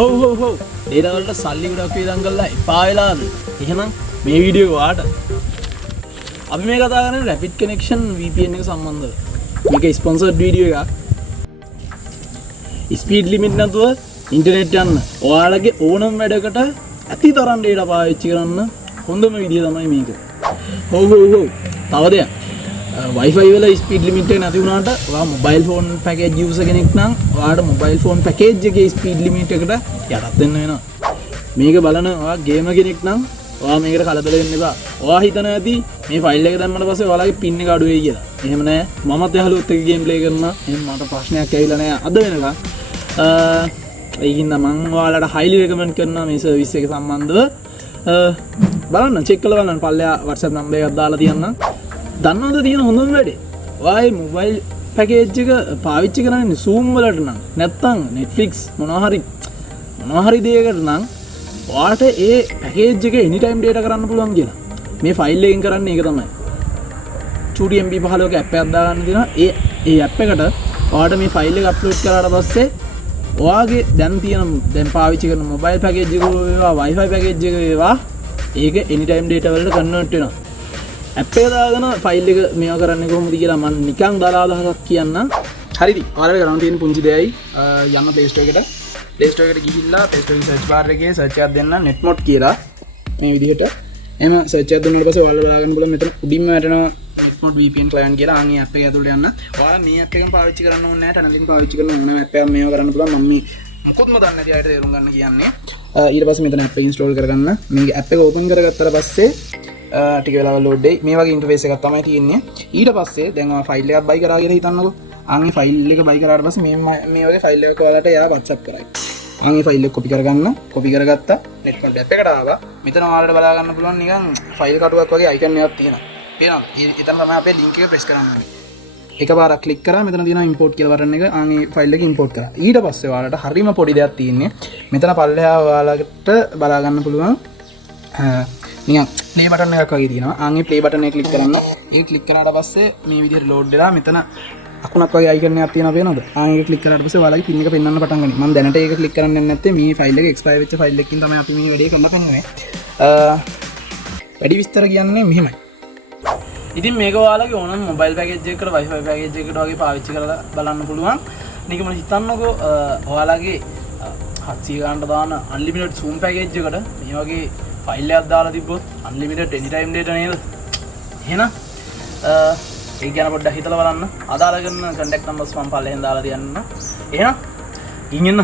හොව් හොව් හොව් data වලට සල්ලි ගොඩක් වේදම් කරලා එපා වෙලාද? එහෙනම් මේ වීඩියෝ වාට අපි මේ කතා කරන්නේ rapid connection VPN එක සම්බන්ධව. මේක ස්පොන්සර්ඩ් වීඩියෝ එකක්. ස්පීඩ් ලිමිට් නැතුව ඉන්ටර්නෙට් යන්න ඔයාලගේ ඕනම වැඩකට ඇති තරම් data පාවිච්චි කරන්න හොඳම විදිය තමයි මේක. හොව් හොව් හොව් තව දෙයක්. Wi-Fi වල ස්පීඩ් ලිමිට් එක නැති වුණාට ඔයා මොබයිල් ෆෝන් පැකේජ් යූසර් කෙනෙක් නම් ඔයාට මොබයිල් ෆෝන් පැකේජ් එකේ ස්පීඩ් ලිමිට් එකට යටත් වෙන්න වෙනවා. මේක බලන ඔයා ගේමර් කෙනෙක් නම් ඔයා මේකට කලබල වෙන්න එපා. ඔයා හිතනවා ඇති මේ ෆයිල් එක දැම්මම පස්සේ ඔයාලගේ පින් එක අඩු වෙයි කියලා. එහෙම නෑ. මමත් යාළුවොත් එක්ක ගේම් ප්ලේ කරනවා. එහෙනම් මට ප්‍රශ්නයක් ඇවිල්ලා නෑ අද වෙනකන්. ඒකින්ද මම ඔයාලට highly recommend කරනවා මේ සර්විස් එක සම්බන්ධව. බලන්න චෙක් කරලා බලන්න පල්ලෙහා WhatsApp number එකක් දාලා තියන්නම්. දන්නවද තියෙන හොඳම වැඩේ? ඔයාගේ මොබයිල් පැකේජ් එක පාවිච්චි කරන්නේ Zoom වලට නම් නැත්නම් Netflix මොනවා හරි දෙයකට නම් ඔයාට ඒ පැකේජ් එක anytime data කරන්න පුළුවන් කියලා. මේ ෆයිල් එකෙන් කරන්නේ ඒක තමයි. 2 MB 15ක app එකක් දාගන්න දෙනවා. ඒ app එකට ඔයාට මේ ෆයිල් එක අප්ලෝඩ් කරාට පස්සේ ඔයාගේ දැන් පාවිච්චි කරන මොබයිල් පැකේජ් එක වේවා Wi-Fi පැකේජ් එක වේවා ඒක anytime data වලට කන්වර්ට් වෙනවා. ඇප් එක දාගෙන ෆයිල් එක මේවා කරන්නේ කොහොමද කියලා මම නිකන් දාලා අදහසක් කියන්නම්. හරිද? ඔයාලට කරන්න තියෙන පුංචි දෙයයි යන්න Play Store එකට. Play Store එකට ගිහිල්ලා Play Store search bar එකේ search එකක් දෙන්න netmod කියලා මේ විදිහට. එහෙම search එකක් දුන්නාට පස්සේ ඔයාලා බලා ගන්න පුළුවන් මෙතන උඩින්ම වැටෙනවා netmod VPN client කියලා. ආන් මේ app එක ඇතුළට යන්න. ඔයාලා මේ app එකම පාවිච්චි කරන්න ඕනේ නැහැ. tunnelin පාවිච්චි කරන ඕනම app එකක් මේවා කරන්න පුළුවන්. මම මේ මොකොත්ම දන්නේ නැති අයට තේරුම් ගන්න කියන්නේ. ඊට පස්සේ මෙතන app එක install කරගන්න. මේ app එක open කරගත්තට පස්සේ ටික වෙලාවක් load වෙයි. මේ වගේ interface එකක් තමයි තියෙන්නේ. ඊට පස්සේ දැන් ඔයා ෆයිල් එකක් buy කරා කියලා හිතන්නකෝ. ආන් මේ ෆයිල් එක buy කරාට පස්සේ මේ වගේ ෆයිල් එකක් ඔයාලට එයා WhatsApp කරයි. ආන් මේ ෆයිල් එක copy කරගන්න. copy කරගත්තා. netmod app එකට ආවා. මෙතන ඔයාලට බලා ගන්න පුළුවන් නිකන් ෆයිල් කටුවක් වගේ icon එකක් තියෙනවා. පේනවද? එතන තමයි අපේ link එක press කරන්න ඕනේ. එකපාරක් click කරා මෙතන තියෙනවා import කියලා button එක. ආන් මේ ෆයිල් එක import කරා. ඊට පස්සේ ඔයාලට හරිම පොඩි දෙයක් තියෙන්නේ. මෙතන පල්ලෙහා ඔයාලට බලා ගන්න පුළුවන් නිකන් play button එකක් වගේ තියෙනවා. ආන් මේ play button එක click කරන්න. ඒක click කරාට පස්සේ මේ විදිහට load වෙලා මෙතන අකුණක් වගේ icon එකක් තියෙනවා පේනවද? ආන් ඒක click කරාට පස්සේ ඔයාලගේ pin එක පෙන්වන්න පටන් ගනී. මම දැනට ඒක click කරන්නේ නැත්තේ මේ ෆයිල් එක expire වෙච්ච ෆයිල් එකකින් තමයි අපි මේ වැඩේ කරන්න පෙන්වන්නේ. වැඩි විස්තර කියන්නේ මෙහෙමයි. ඉතින් මේක ඔයාලගේ ඕනම මොබයිල් පැකේජ් එකකට Wi-Fi පැකේජ් එකකට වගේ පාවිච්චි කරලා බලන්න පුළුවන්. නිකම්ම හිතන්නකෝ ඔයාලගේ 700 ගානට දාන unlimited Zoom පැකේජ් එකට මේ වගේ ෆයිල් එකක් දාලා තිබ්බොත් unlimited anytime data නේද? එහෙනම් ඒක ගැන පොඩ්ඩක් හිතලා බලන්න. අදාළ කරන contact numbers මම පල්ලෙහෙන් දාලා තියන්න. එහෙනම් ගින් එන්න.